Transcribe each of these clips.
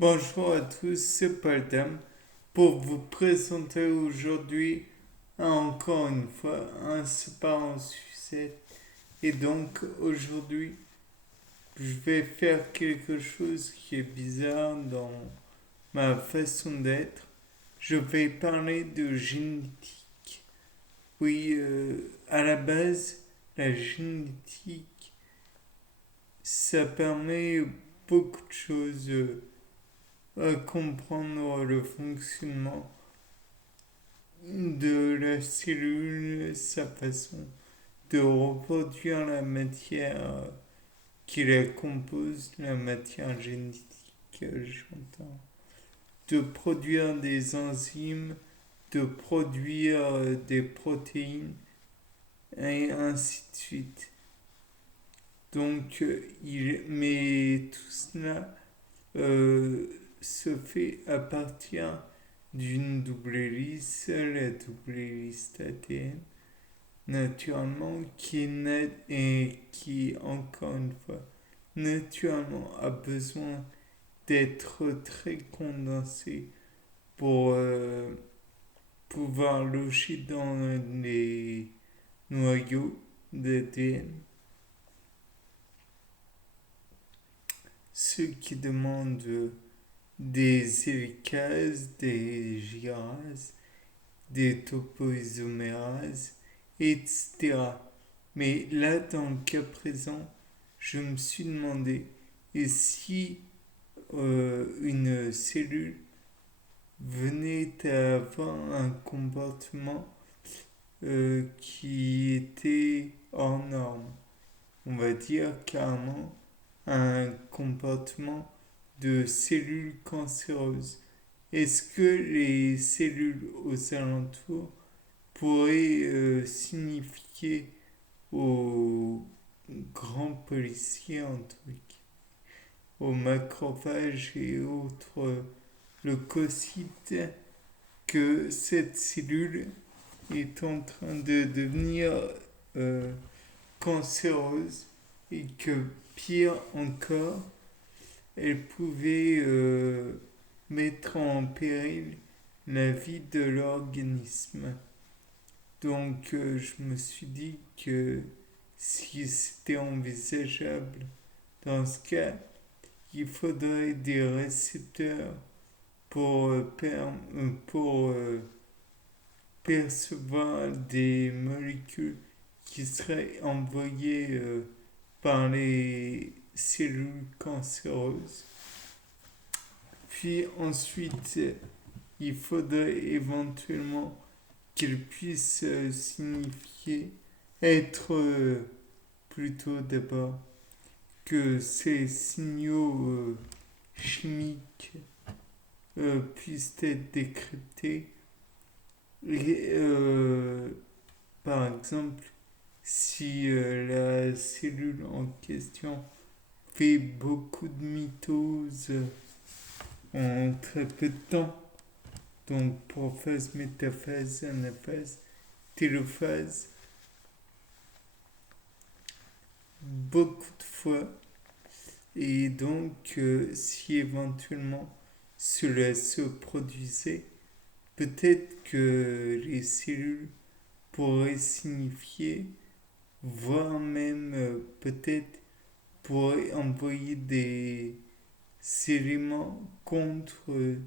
Bonjour à tous, c'est Paldam pour vous présenter aujourd'hui encore une fois un spa en sucette. Et donc aujourd'hui, je vais faire quelque chose qui est bizarre dans ma façon d'être. Je vais parler de génétique. Oui, à la base, la génétique, ça permet beaucoup de choses à comprendre le fonctionnement de la cellule, sa façon de reproduire la matière qui la compose, la matière génétique, j'entends, de produire des enzymes, de produire des protéines, et ainsi de suite. Donc, mais tout cela euh, se fait à partir d'une double hélice, la double hélice ADN, naturellement, qui est net et qui, encore une fois, naturellement a besoin d'être très condensé pour pouvoir loger dans les noyaux d'ADN, ce qui demande des hélicases, des gyrases, des topoisomérases, etc. Mais là, dans le cas présent, je me suis demandé, et si une cellule venait à avoir un comportement qui était hors norme, on va dire carrément un comportement de cellules cancéreuses. Est-ce que les cellules aux alentours pourraient signifier aux grands policiers, en tout cas, aux macrophages et autres leucocytes, que cette cellule est en train de devenir euh, cancéreuse et que pire encore, elle pouvait mettre en péril la vie de l'organisme. Donc je me suis dit que si c'était envisageable, dans ce cas, il faudrait des récepteurs pour, pour percevoir des molécules qui seraient envoyées par les cellules cancéreuses. Puis ensuite, il faudrait éventuellement qu'elles puissent signifier être plutôt d'abord que ces signaux chimiques puissent être décryptés. Et, par exemple, si la cellule en question fait beaucoup de mitose en très peu de temps, donc prophase, métaphase, anaphase, télophase, beaucoup de fois. Et donc, si éventuellement cela se produisait, peut-être que les cellules pourraient signifier, voire même peut-être pourraient envoyer des éléments contre,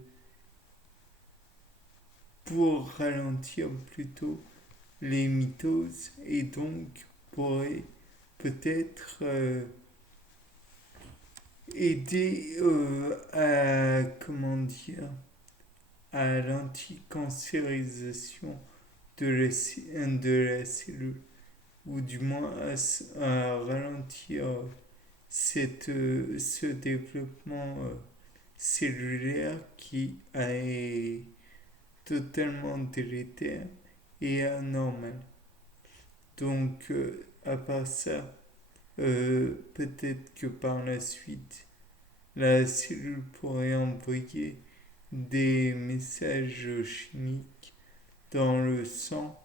pour ralentir plutôt les mitoses et donc pourrait peut-être aider à, comment dire, à l'anticancérisation de la cellule, ou du moins à ralentir ce développement cellulaire qui est totalement délétère et anormal. Donc, à part ça, peut-être que par la suite, la cellule pourrait envoyer des messages chimiques dans le sang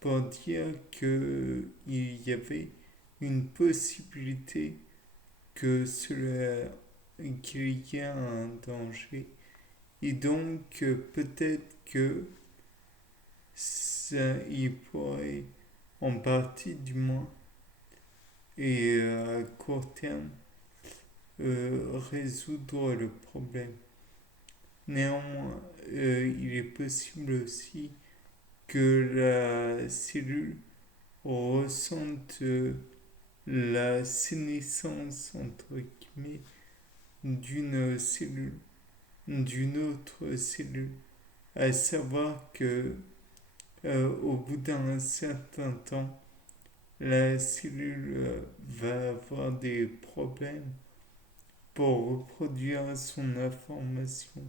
pour dire qu'il y avait une possibilité que cela qu'il y a un danger. Et donc, peut-être que ça, il pourrait, en partie du moins, et à court terme, résoudre le problème. Néanmoins, il est possible aussi que la cellule ressente la sénescence, entre guillemets, d'une cellule, d'une autre cellule. À savoir que au bout d'un certain temps, la cellule va avoir des problèmes pour reproduire son information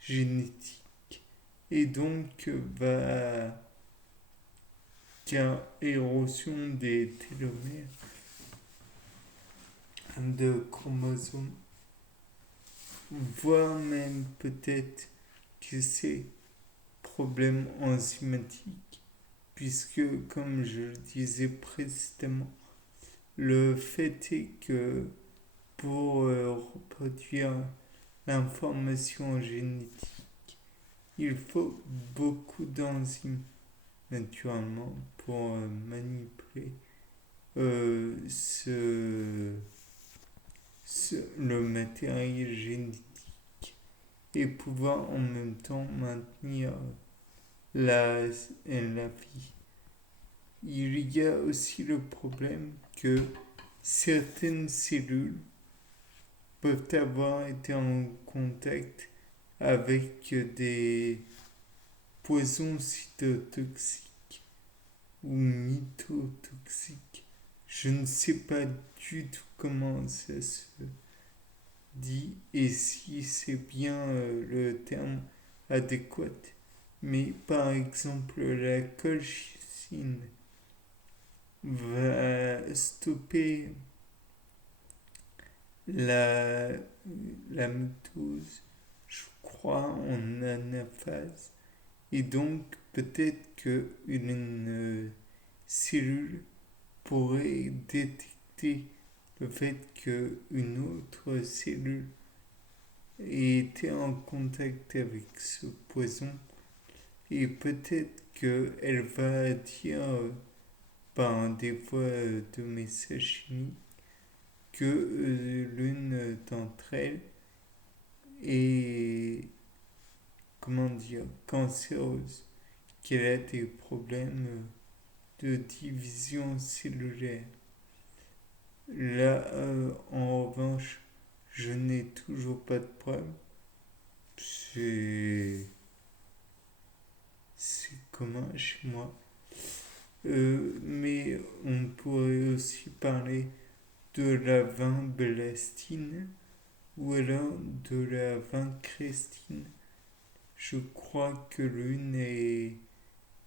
génétique et donc va car érosion des télomères de chromosomes, voire même peut-être que c'est problème enzymatique, puisque comme je le disais précédemment, le fait est que pour reproduire l'information génétique, il faut beaucoup d'enzymes naturellement pour manipuler le matériel génétique et pouvoir en même temps maintenir la vie. Il y a aussi le problème que certaines cellules peuvent avoir été en contact avec des poisons cytotoxiques ou mitotoxiques. Je ne sais pas du tout comment ça se dit et si c'est bien le terme adéquat. Mais par exemple, la colchicine va stopper la, la mitose, je crois, en anaphase. Et donc, peut-être qu'une cellule pourrait détecter le fait qu'une autre cellule était en contact avec ce poison et peut-être qu'elle va dire par des voies de messages chimiques que l'une d'entre elles est, comment dire, cancéreuse, qu'elle a des problèmes de division cellulaire. Là, en revanche, je n'ai toujours pas de preuves. C'est commun chez moi. Mais on pourrait aussi parler de la vinblastine ou alors de la vincrestine. Je crois que l'une est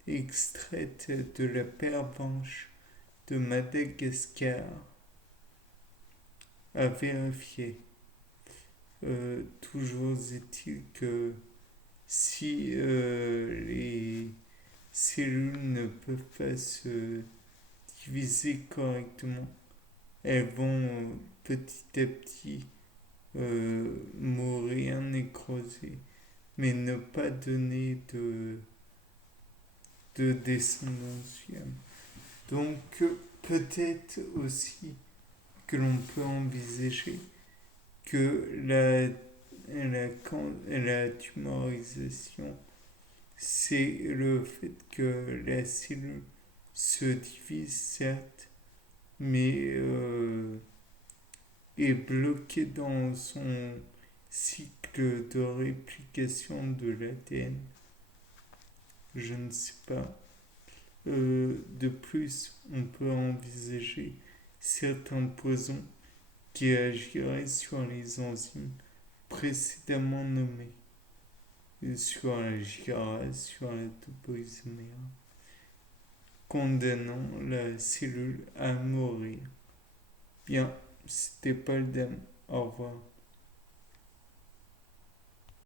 extraite de la pervenche de Madagascar à vérifier. Toujours est-il que si les cellules ne peuvent pas se diviser correctement, elles vont petit à petit mourir nécrosées, mais ne pas donner de descendance. Donc peut-être aussi que l'on peut envisager que la tumorisation, c'est le fait que la cellule se divise, certes, mais est bloquée dans son cycle de réplication de l'ADN. Je ne sais pas. De plus, on peut envisager certains poisons qui agiraient sur les enzymes précédemment nommées, sur la gyrase, sur la topoisoméra, condamnant la cellule à mourir. Bien, c'était pas le dème. Au revoir.